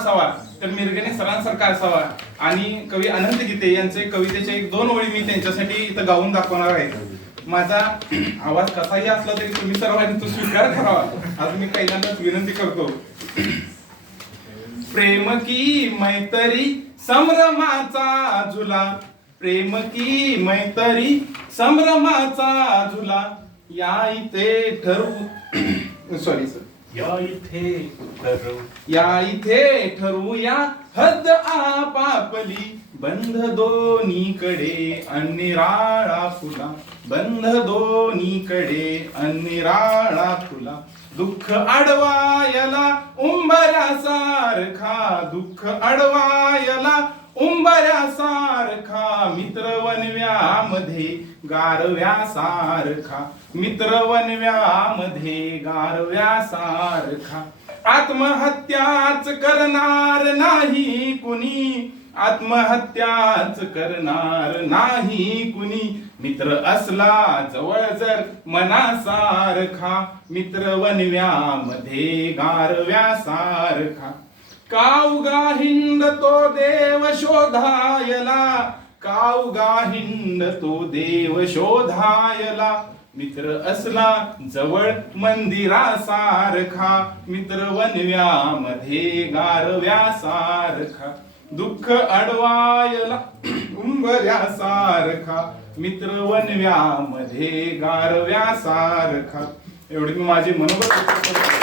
असावा तर मिरगणे सरांसारखा असावा. आणि कवी अनंत गीते यांचे कवितेचे एक दोन ओळी मी त्यांच्यासाठी इथं गाऊन दाखवणार आहे. माझा आवाज कसाही असला तरी तुम्ही सर्वांनी तो स्वीकार करावा आज मी पहिल्यांदाच विनंती करतो. प्रेम की मैत्री संभ्रमाचा झुला, प्रेम की मैत्री संभ्रमाचा झुला, या इथे ठरवू सॉरी सर या इथे ठरवूया हद्द आपापली, बंध दोन्हीकडे अनिराळा फुला, बंध दोन्हीकडे अनिराळा फुला. दुःख अडवायला उंबऱ्यासारखा, दुःख अडवायला उंबऱ्यासारखा, मित्र वनव्यामध्ये गारव्यासारखा, मित्र वनव्यामध्ये गारव्यासारखा. आत्महत्याच करणार नाही कुणी, आत्महत्याच करणार नाही कुणी, मित्र असला जवळ जर मनासारखा, मित्र वनव्यामध्ये गारव्यासारखा. कावगा हिंडतो देव शोधायला, कावगा हिंडतो देव शोधायला, मित्र असला जवळ मंदिरासारखा, मित्र वनव्यामध्ये गारव्यासारखा. दुःख अडवायला उंबऱ्यासारखा, मित्र वनव्यामध्ये गारव्यासारखा. एवढी मी माझी मनोगत व्यक्त करतो.